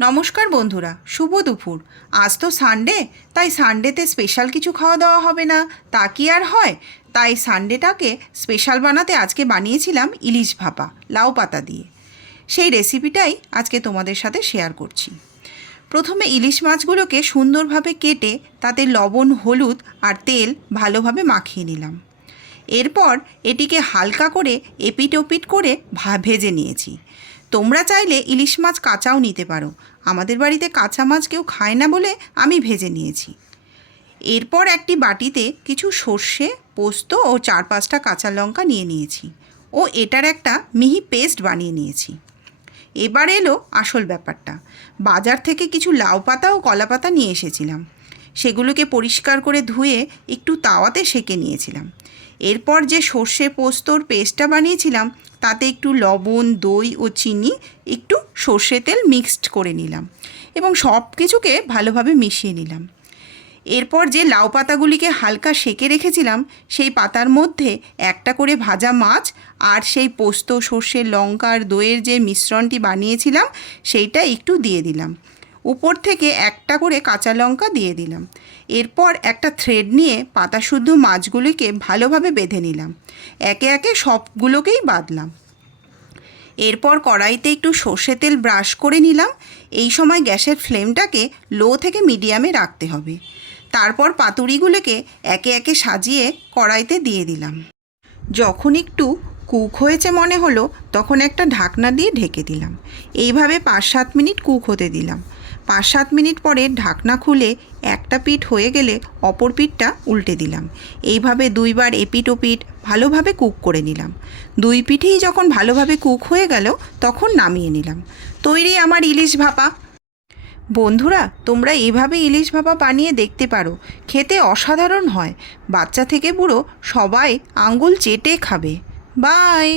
নমস্কার বন্ধুরা, শুভ দুপুর। আজ তো সানডে, তাই সানডেতে স্পেশাল কিছু খাওয়া দাওয়া হবে না তা কি আর হয়। তাই সানডেটাকে স্পেশাল বানাতে আজকে বানিয়েছিলাম ইলিশ ভাপা লাউ পাতা দিয়ে। সেই রেসিপিটাই আজকে তোমাদের সাথে শেয়ার করছি। প্রথমে ইলিশ মাছগুলোকে সুন্দরভাবে কেটে তাতে লবণ, হলুদ আর তেল ভালোভাবে মাখিয়ে নিলাম। এরপর এটিকে হালকা করে এপিট ওপিট করে ভেজে নিয়েছি। তোমরা চাইলে ইলিশ মাছ কাঁচাও নিতে পারো। আমাদের বাড়িতে কাঁচা মাছ কেউ খায় না বলে আমি ভেজে নিয়েছি। এরপর একটি বাটিতে কিছু সর্ষে, পোস্ত ও 4-5টা কাঁচা লঙ্কা নিয়ে নিয়েছি ও এটার একটা মিহি পেস্ট বানিয়ে নিয়েছি। এবার এলো আসল ব্যাপারটা। বাজার থেকে কিছু লাউ পাতা ও কলা পাতা নিয়ে এসেছিলাম। সেগুলোকে পরিষ্কার করে ধুয়ে একটু তাওয়াতে সেঁকে নিয়েছিলাম। এরপর যে সর্ষে পোস্তর পেস্টটা বানিয়েছিলাম তাতে একটু লবণ, দই ও চিনি, একটু সর্ষে তেল মিক্সড করে নিলাম এবং সব কিছুকে ভালোভাবে মিশিয়ে নিলাম। এরপর যে লাউ পাতাগুলিকে হালকা সেঁকে রেখেছিলাম সেই পাতার মধ্যে একটা করে ভাজা মাছ আর সেই পোস্ত, সর্ষে, লঙ্কা আর দইয়ের যে মিশ্রণটি বানিয়েছিলাম সেইটা একটু দিয়ে দিলাম। উপর থেকে একটা করে কাঁচা লঙ্কা দিয়ে দিলাম। এরপর একটা থ্রেড নিয়ে পাতা শুদ্ধ মাছগুলিকে ভালোভাবে বেঁধে নিলাম। একে একে সবগুলোকেই বাঁধলাম। এরপর কড়াইতে একটু সর্ষে তেল ব্রাশ করে নিলাম। এই সময় গ্যাসের ফ্লেমটাকে লো থেকে মিডিয়ামে রাখতে হবে। তারপর পাতুড়িগুলোকে একে একে সাজিয়ে কড়াইতে দিয়ে দিলাম। যখন একটু কুক হয়েছে মনে হলো তখন একটা ঢাকনা দিয়ে ঢেকে দিলাম। এইভাবে 5-7 মিনিট কুক হতে দিলাম। 5-7 মিনিট পরে ঢাকনা খুলে একটা পিঠ হয়ে গেলে অপর পিঠটা উল্টে দিলাম। এইভাবে 2বার এপিঠ ওপিঠ ভালোভাবে কুক করে নিলাম। 2 পিঠেই যখন ভালোভাবে কুক হয়ে গেল তখন নামিয়ে নিলাম। তৈরি আমার ইলিশ ভাপা। বন্ধুরা, তোমরা এইভাবে ইলিশ ভাপা বানিয়ে দেখতে পারো। খেতে অসাধারণ হয়। বাচ্চা থেকে বুড়ো সবাই আঙ্গুল চেটে খাবে। বাই।